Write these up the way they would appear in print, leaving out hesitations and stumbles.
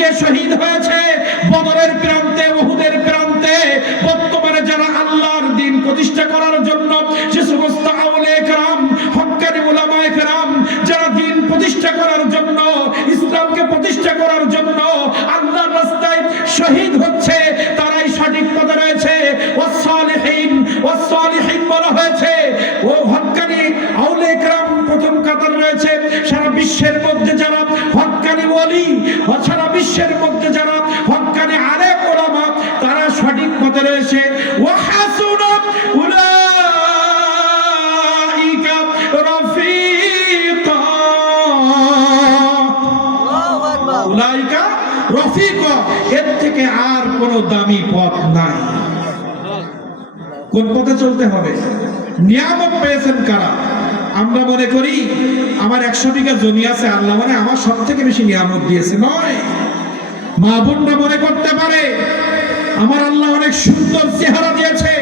গিয়ে শহীদ হয়েছে বদরের প্রান্তে, উহুদের প্রান্তে। বর্তমানে যারা আল্লাহর দ্বীন প্রতিষ্ঠা করার জন্য যে সমস্ত আউলিয়া কেরাম, হক্কানি উলামায়ে কেরাম যারা দ্বীন প্রতিষ্ঠা করার জন্য, ইসলামকে প্রতিষ্ঠা করার জন্য আল্লাহর রাস্তায় শহীদ হচ্ছে, তারাই সঠিক পথে রয়েছে। ওয়াস-সালিহিন বলা হয়েছে, ও হক্কানি আউলিয়া কেরাম প্রথম কাতার রয়েছে। সারা বিশ্বের মধ্যে যারা হক্কানি ওলি, সারা বিশ্বের মধ্যে যারা হক্কানি আলেম ওলামা, তারা সঠিক পথে রয়েছে। ওয়া হাসুনা উলাইকা রাফিকা, উলাইকা রাফিকা, এর থেকে আর কোনো দামি পথ নাই। কোন পথে চলতে হবে? নিয়ামত পেয়েছেন কারা? আমরা মনে করি আমার 100 বিঘা জমি আছে, আল্লাহ মানে আমার সব থেকে বেশি নিয়ামত দিয়েছে। নয়, মা বোনরা মনে করতে পারে আমার আল্লাহ অনেক সুন্দর চেহারা দিয়েছে,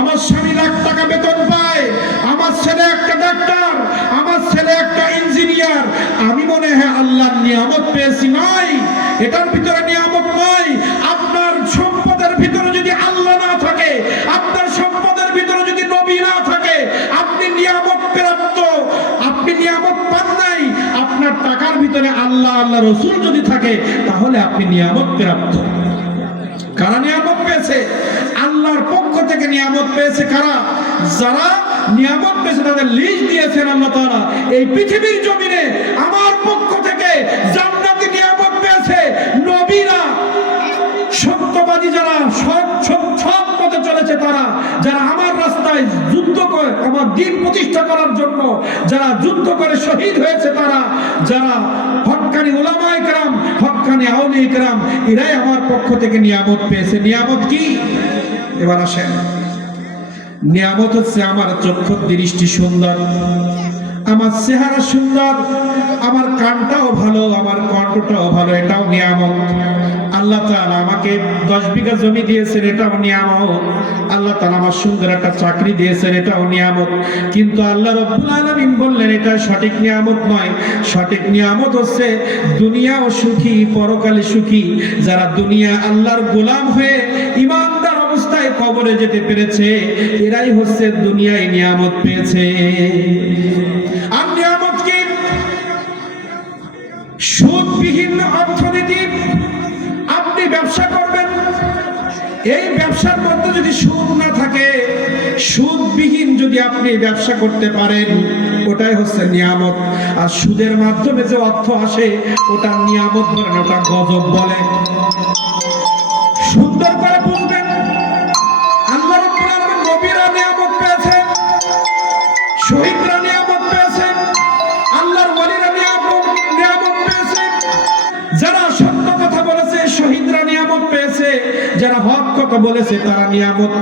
আমার স্বামী লাখ টাকা বেতন পায়, আমার ছেলে একটা ডাক্তার, আমার ছেলে একটা ইঞ্জিনিয়ার, আমি মনে হয় আল্লাহর নিয়ামত পেয়েছি। নয়, এটার ভিতরে নিয়ামত নয়। আপনার সম্পদের ভিতরে যদি আল্লাহ না থাকে, আপনার সম্পদের ভিতরে যদি নবী না থাকে, আপনি নিয়ামত প্রাপ্ত, আপনি নিয়ামত পান নাই। আপনার টাকার ভিতরে আল্লাহ, আল্লাহ রসুল যদি থাকে, তাহলে আপনি নিয়ামত প্রাপ্ত। কারা নিয়ামত পেয়েছে? আল্লাহর পক্ষ থেকে নিয়ামত পেয়েছে কারা? যারা নিয়ামত পেয়েছে তাদের লিস্ট দিয়েছেন আল্লাহ তাআলা। এই পৃথিবীর জমিনে আমার পক্ষ থেকে জান্নাতি নিয়ামত পেয়েছে নবীরা, সত্যবাদী যারা, সৎ পথে চলেছে তারা, যারা আমার রাস্তায় যুদ্ধ করে আমার দ্বীন প্রতিষ্ঠা করার জন্য যারা যুদ্ধ করে শহীদ হয়েছে, তারা যারা হক্কানি উলামায়ে কেরাম, হক্কানি আউলিয়া কেরাম, এরাই আমার পক্ষ থেকে নিয়ামত পেয়েছে। নিয়ামত কি? এবার আসেন, নিয়ামত হচ্ছে আমার চক্ষু দৃষ্টি সুন্দর, আমার চেহারা সুন্দর, আমার কানটাও ভালো, আমার কণ্ঠটাও ভালো, এটাও নিয়ামত। আল্লাহ তাআলা আমাকে 10 বিঘা জমি দিয়েছেন, এটাও নিয়ামত। আল্লাহ তাআলা আমার সুন্দর একটা চাকরি দিয়েছেন, এটাও নিয়ামত। কিন্তু আল্লাহ রাব্বুল আলামিন বললেন এটা সঠিক নিয়ামত নয়। সঠিক নিয়ামত হচ্ছে দুনিয়াও সুখী, পরকালে সুখী। যারা দুনিয়া আল্লাহর গোলাম হয়ে ঈমানদার অবস্থায় কবরে যেতে পেরেছে, এরাই হচ্ছে দুনিয়ায় নিয়ামত পেয়েছে। আর নিয়ামত কি? সুদবিহীন অর্থনীতি। আপনি ব্যবসা করবেন, এই ব্যবসার মধ্যে যদি সুদ না থাকে, সুদবিহীন যদি আপনি ব্যবসা করতে পারেন, ওটাই হচ্ছে নিয়ামত। আর সুদের মাধ্যমে যে অর্থ আসে, ওটা নিয়ামত বলে না, ওটা গজব বলে। সুন্দর করে বুঝবেন, আল্লাহ রাব্বুল আলামিন নবীরা নিয়ামত পেয়েছে, শহীদরা নিয়ামত পেয়েছে, আল্লাহর ওয়ালিরা নিয়ামত পেয়েছে, যারা সত্য কথা বলেছে শহীদরা নিয়ামত পেয়েছে, যারা হক কথা বলেছে তারা নিয়ামত